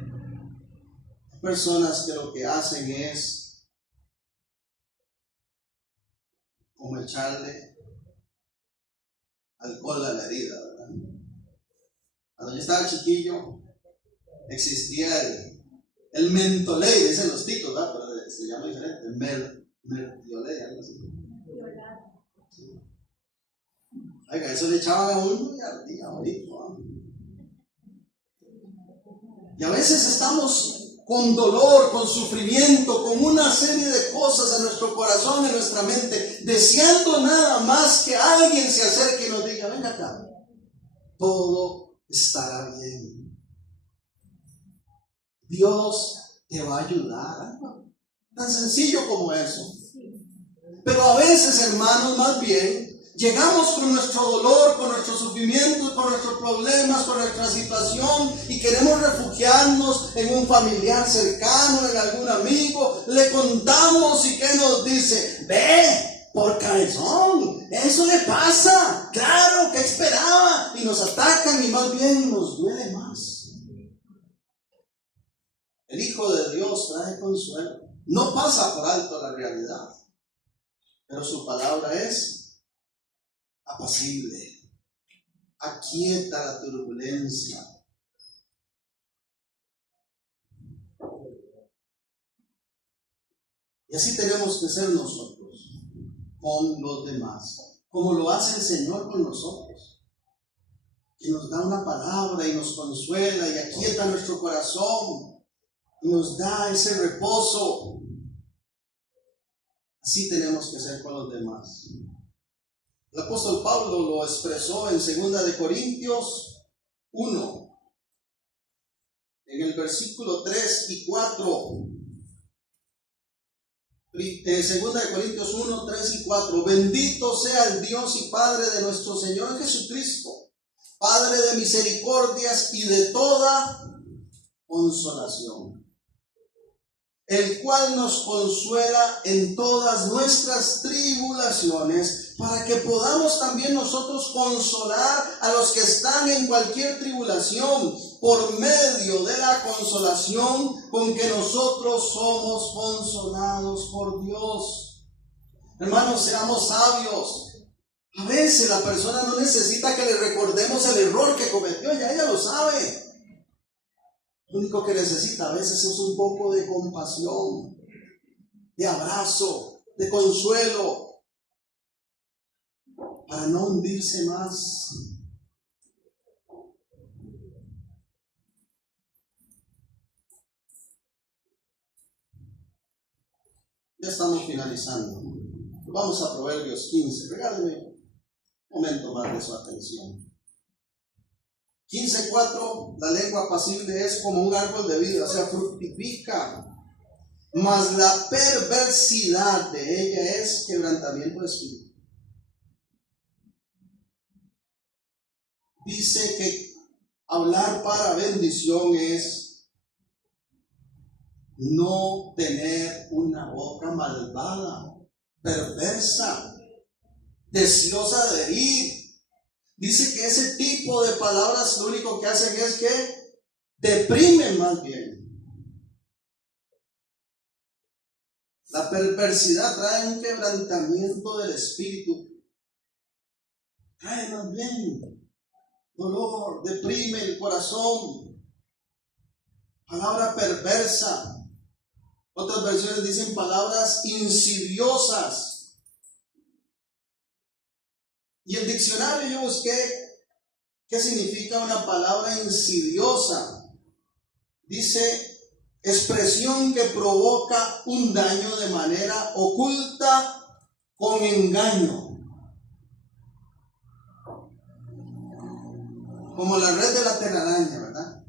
Hay personas que lo que hacen es como echarle alcohol a la herida, ¿verdad? Cuando yo estaba chiquillo, existía el mentoley, dicen los ticos, ¿verdad? Pero se llama diferente, mertioley, algo así. Sí. Oiga, eso le echaban a uno y ardía bonito, ¿no? Y a veces estamos con dolor, con sufrimiento, con una serie de cosas en nuestro corazón, en nuestra mente, deseando nada más que alguien se acerque y nos diga, ven acá, todo estará bien. Dios te va a ayudar. Tan sencillo como eso. Pero a veces, hermanos, más bien, llegamos con nuestro dolor, con nuestro sufrimiento, con nuestros problemas, con nuestra situación y queremos refugiarnos en un familiar cercano, en algún amigo. Le contamos y ¿qué nos dice? Ve, por cabezón, eso le pasa. Claro, ¿qué esperaba? Y nos atacan y más bien nos duele más. El Hijo de Dios trae consuelo. No pasa por alto la realidad, pero su palabra es apacible, aquieta la turbulencia. Y así tenemos que ser nosotros con los demás, como lo hace el Señor con nosotros, que nos da una palabra y nos consuela y aquieta nuestro corazón y nos da ese reposo. Así tenemos que ser con los demás. El apóstol Pablo lo expresó en 2 Corintios 1, en el versículo 3 y 4. 2 Corintios 1, 3 y 4. Bendito sea el Dios y Padre de nuestro Señor Jesucristo, Padre de misericordias y de toda consolación, el cual nos consuela en todas nuestras tribulaciones, para que podamos también nosotros consolar a los que están en cualquier tribulación, por medio de la consolación con que nosotros somos consolados por Dios. Hermanos, seamos sabios. A veces la persona no necesita que le recordemos el error que cometió, ya ella lo sabe. Lo único que necesita a veces es un poco de compasión, de abrazo, de consuelo, para no hundirse más. Ya estamos finalizando. Vamos a Proverbios 15. Regáleme un momento más de su atención. 15:4, la lengua apacible es como un árbol de vida, o sea, fructifica, mas la perversidad de ella es quebrantamiento de espíritu. Dice que hablar para bendición es no tener una boca malvada, perversa, deseosa de herir. Dice que ese tipo de palabras lo único que hacen es que deprimen más bien. La perversidad trae un quebrantamiento del espíritu. Trae más bien dolor, deprime el corazón. Palabra perversa. Otras versiones dicen palabras insidiosas. Y el diccionario yo busqué qué significa una palabra insidiosa. Dice, expresión que provoca un daño de manera oculta con engaño. Como la red de la telaraña, ¿verdad?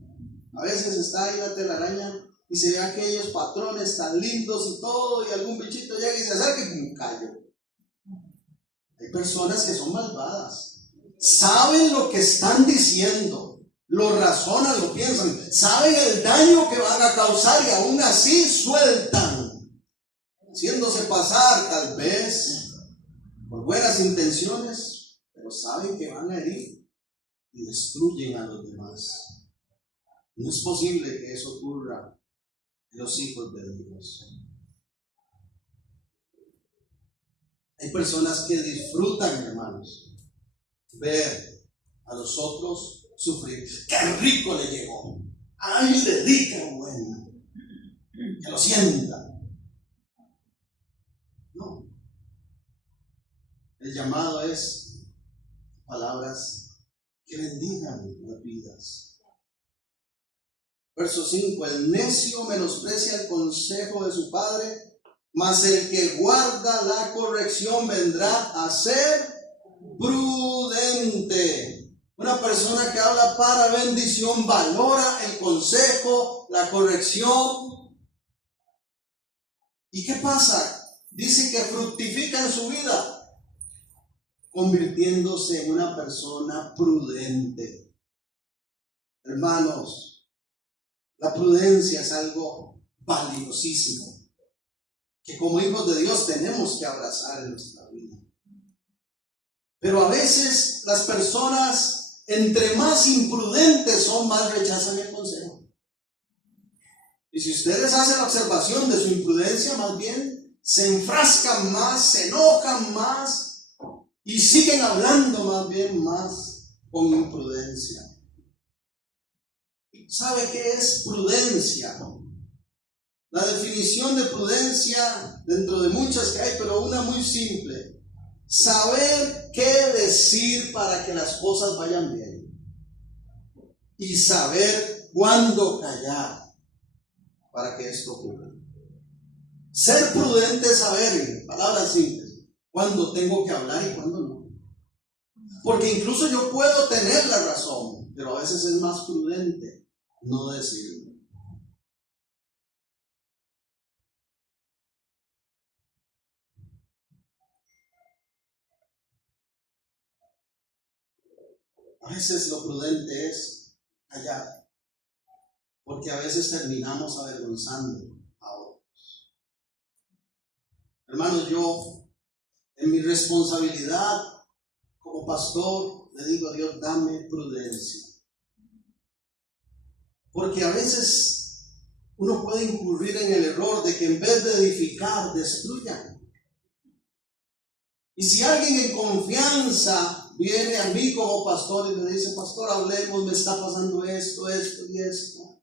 A veces está ahí la telaraña y se ve aquellos patrones tan lindos y todo, y algún bichito llega y se acerca y ¡pum! Cayó. Hay personas que son malvadas, saben lo que están diciendo, lo razonan, lo piensan, saben el daño que van a causar y aún así sueltan, haciéndose pasar tal vez por buenas intenciones, pero saben que van a herir y destruyen a los demás. No es posible que eso ocurra en los hijos de Dios. Hay personas que disfrutan, hermanos, ver a los otros sufrir. ¡Qué rico le llegó! ¡Ay, le di qué bueno! Que lo sienta. No. El llamado es palabras que bendigan las vidas. Verso 5, el necio menosprecia el consejo de su padre, mas el que guarda la corrección vendrá a ser prudente. Una persona que habla para bendición valora el consejo, la corrección. ¿Y qué pasa? Dice que fructifica en su vida, convirtiéndose en una persona prudente. Hermanos, la prudencia es algo valiosísimo que como hijos de Dios tenemos que abrazar en nuestra vida. Pero a veces las personas, entre más imprudentes son, más rechazan el consejo. Y si ustedes hacen la observación de su imprudencia, más bien se enfrascan más, se enojan más y siguen hablando más bien más con imprudencia. ¿Sabe qué es prudencia? La definición de prudencia, dentro de muchas que hay, pero una muy simple: saber qué decir para que las cosas vayan bien y saber cuándo callar para que esto ocurra. Ser prudente es saber, en palabras simples, cuándo tengo que hablar y cuándo no. Porque incluso yo puedo tener la razón, pero a veces es más prudente no decirlo. A veces lo prudente es callar, porque a veces terminamos avergonzando a otros. Hermanos, yo en mi responsabilidad como pastor le digo a Dios: dame prudencia. Porque a veces uno puede incurrir en el error de que en vez de edificar, destruyan. Y si alguien en confianza viene a mí como pastor y me dice: pastor, hablemos, me está pasando esto, esto y esto.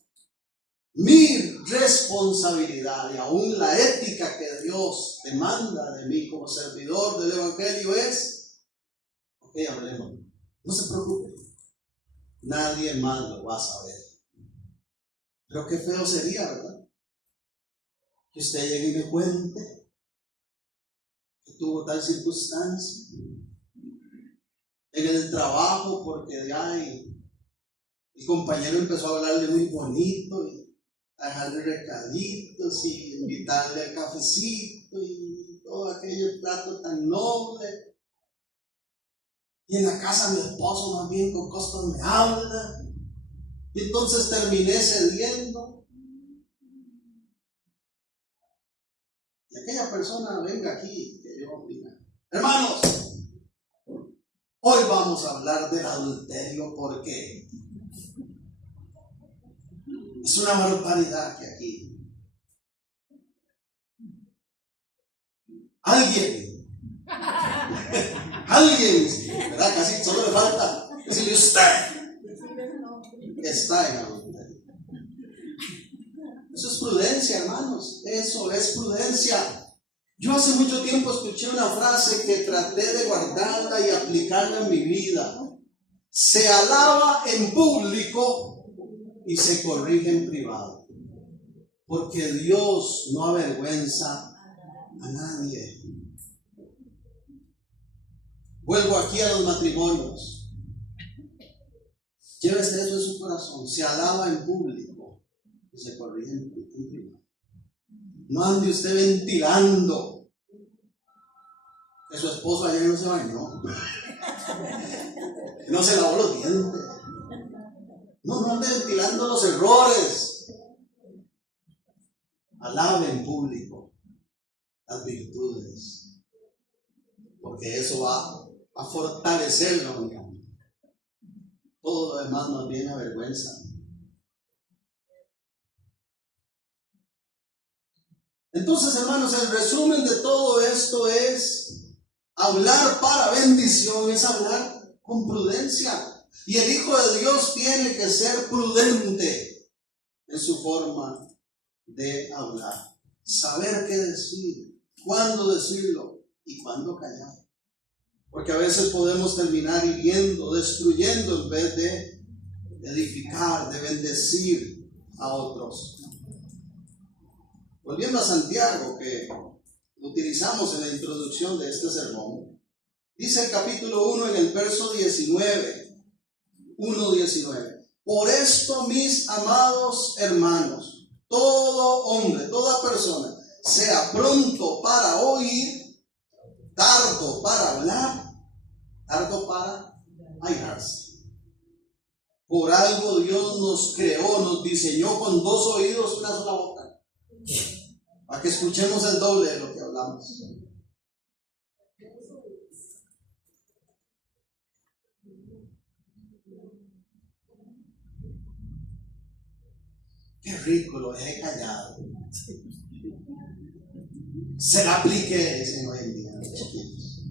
Mi responsabilidad y aún la ética que Dios demanda de mí como servidor del Evangelio es: ok, hablemos, no se preocupe, nadie más lo va a saber. Pero qué feo sería, ¿verdad? Que usted llegue y me cuente que tuvo tal circunstancia en el trabajo, porque de ahí el compañero empezó a hablarle muy bonito y a dejarle recaditos y invitarle al cafecito y todo aquello trato tan noble. Y en la casa mi esposo más bien con cosas me habla. Y entonces terminé cediendo. Y aquella persona venga aquí, que yo diga: hermanos, hoy vamos a hablar del adulterio, porque es una barbaridad que aquí alguien, ¿verdad? Casi solo le falta decirle: usted está en adulterio. Eso es prudencia, hermanos. Eso es prudencia. Yo hace mucho tiempo escuché una frase que traté de guardarla y aplicarla en mi vida. Se alaba en público y se corrige en privado. Porque Dios no avergüenza a nadie. Vuelvo aquí a los matrimonios. Llévese eso en su corazón. Se alaba en público y se corrige en privado. No ande usted ventilando que su esposo ayer no se bañó, no se lavó los dientes. No ande ventilando los errores. Alabe en público las virtudes, porque eso va a fortalecer la unión. Todo lo demás nos viene a vergüenza. Entonces, hermanos, el resumen de todo esto es: hablar para bendición es hablar con prudencia. Y el Hijo de Dios tiene que ser prudente en su forma de hablar. Saber qué decir, cuándo decirlo y cuándo callar. Porque a veces podemos terminar hiriendo, destruyendo en vez de edificar, de bendecir. a otros. Volviendo a Santiago, que lo utilizamos en la introducción de este sermón, dice el capítulo 1 en el verso 19, 1:19. Por esto, mis amados hermanos, todo hombre, toda persona, sea pronto para oír, tardo para hablar, tardo para airarse. Por algo Dios nos creó, nos diseñó con dos oídos, una sola boca, para que escuchemos el doble de lo que hablamos. Qué rico, lo dejé callado. Se la apliqué, dicen hoy en día los chiquitos.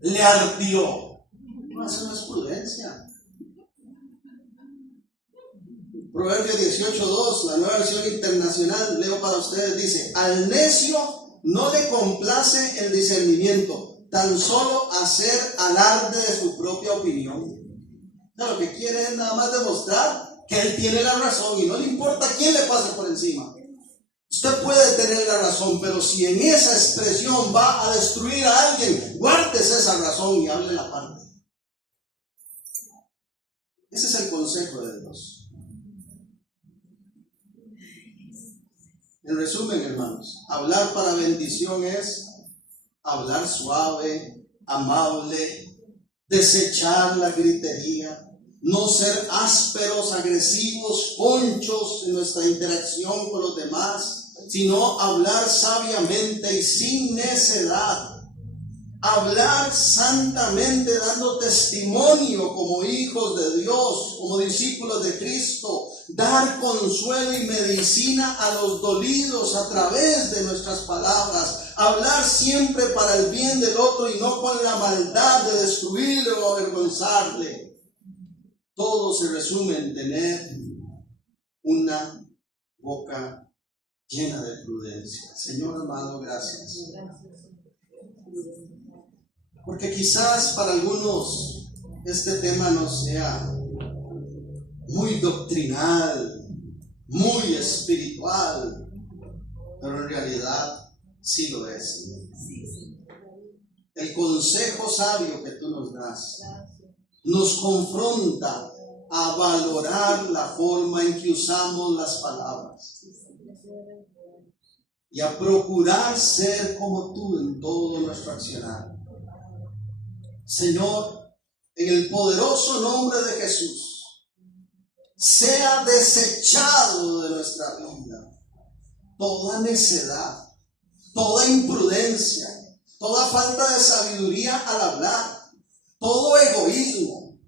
Le ardió. No, eso no es prudencia. Proverbio 18:2, la nueva versión internacional, leo para ustedes, dice: al necio no le complace el discernimiento, tan solo hacer alarde de su propia opinión. No, lo que quiere es nada más demostrar que él tiene la razón y no le importa quién le pase por encima. Usted puede tener la razón, pero si en esa expresión va a destruir a alguien, guárdese esa razón y hable la parte. Ese es el consejo de Dios. En resumen, hermanos, hablar para bendición es hablar suave, amable, desechar la gritería, no ser ásperos, agresivos, conchos en nuestra interacción con los demás, sino hablar sabiamente y sin necedad. Hablar santamente, dando testimonio como hijos de Dios, como discípulos de Cristo. Dar consuelo y medicina a los dolidos a través de nuestras palabras. Hablar siempre para el bien del otro y no con la maldad de destruirle o avergonzarle. Todo se resume en tener una boca llena de prudencia. Señor amado, gracias. Porque quizás para algunos este tema no sea muy doctrinal, muy espiritual, pero en realidad sí lo es. El consejo sabio que tú nos das nos confronta a valorar la forma en que usamos las palabras y a procurar ser como tú en todo nuestro accionar. Señor, en el poderoso nombre de Jesús, sea desechado de nuestra vida toda necedad, toda imprudencia, toda falta de sabiduría al hablar, todo egoísmo,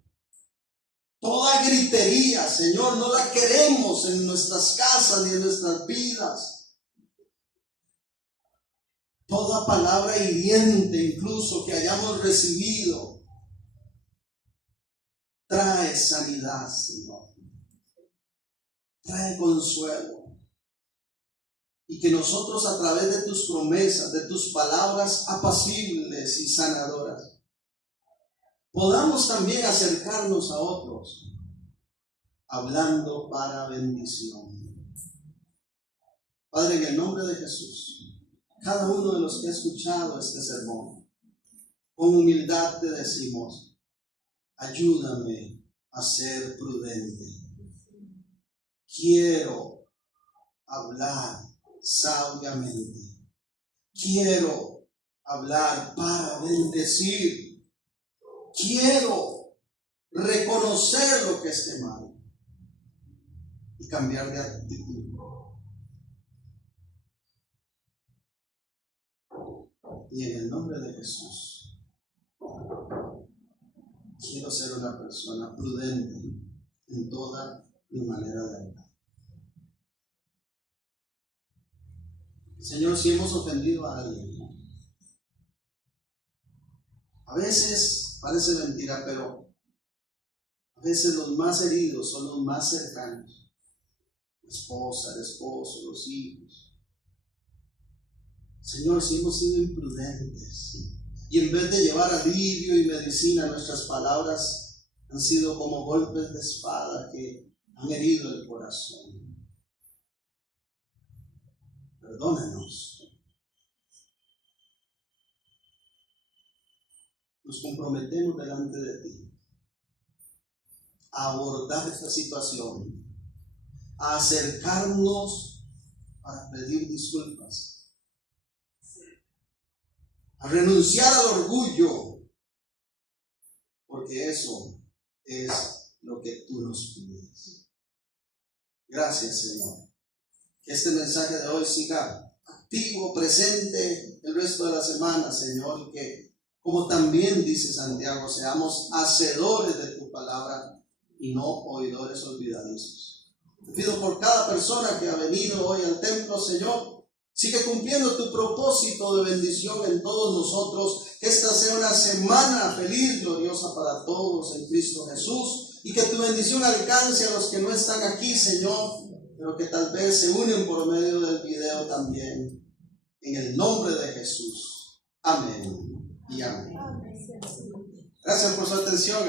toda gritería. Señor, no la queremos en nuestras casas ni en nuestras vidas. Toda palabra hiriente incluso que hayamos recibido trae sanidad, Señor. Trae consuelo. Y que nosotros, a través de tus promesas, de tus palabras apacibles y sanadoras, podamos también acercarnos a otros hablando para bendición. Padre, en el nombre de Jesús, cada uno de los que ha escuchado este sermón, con humildad te decimos: ayúdame a ser prudente. Quiero hablar sabiamente. Quiero hablar para bendecir. Quiero reconocer lo que esté mal y cambiar de actitud. Y en el nombre de Jesús, quiero ser una persona prudente en toda mi manera de hablar. Señor, si hemos ofendido a alguien, a veces parece mentira, pero a veces los más heridos son los más cercanos. La esposa, el esposo, los hijos. Señor, si hemos sido imprudentes y en vez de llevar alivio y medicina, nuestras palabras han sido como golpes de espada que han herido el corazón. perdónanos. Nos comprometemos delante de ti a abordar esta situación, a acercarnos para pedir disculpas, a renunciar al orgullo, porque eso es lo que tú nos pides. Gracias, Señor. Que este mensaje de hoy siga activo, presente el resto de la semana, Señor, y que, como también dice Santiago, seamos hacedores de tu palabra y no oidores olvidadizos. Te pido por cada persona que ha venido hoy al templo, Señor, sigue cumpliendo tu propósito de bendición en todos nosotros, que esta sea una semana feliz, gloriosa para todos en Cristo Jesús, y que tu bendición alcance a los que no están aquí, Señor, pero que tal vez se unen por medio del video también, en el nombre de Jesús. Amén y amén. Gracias por su atención, hermano.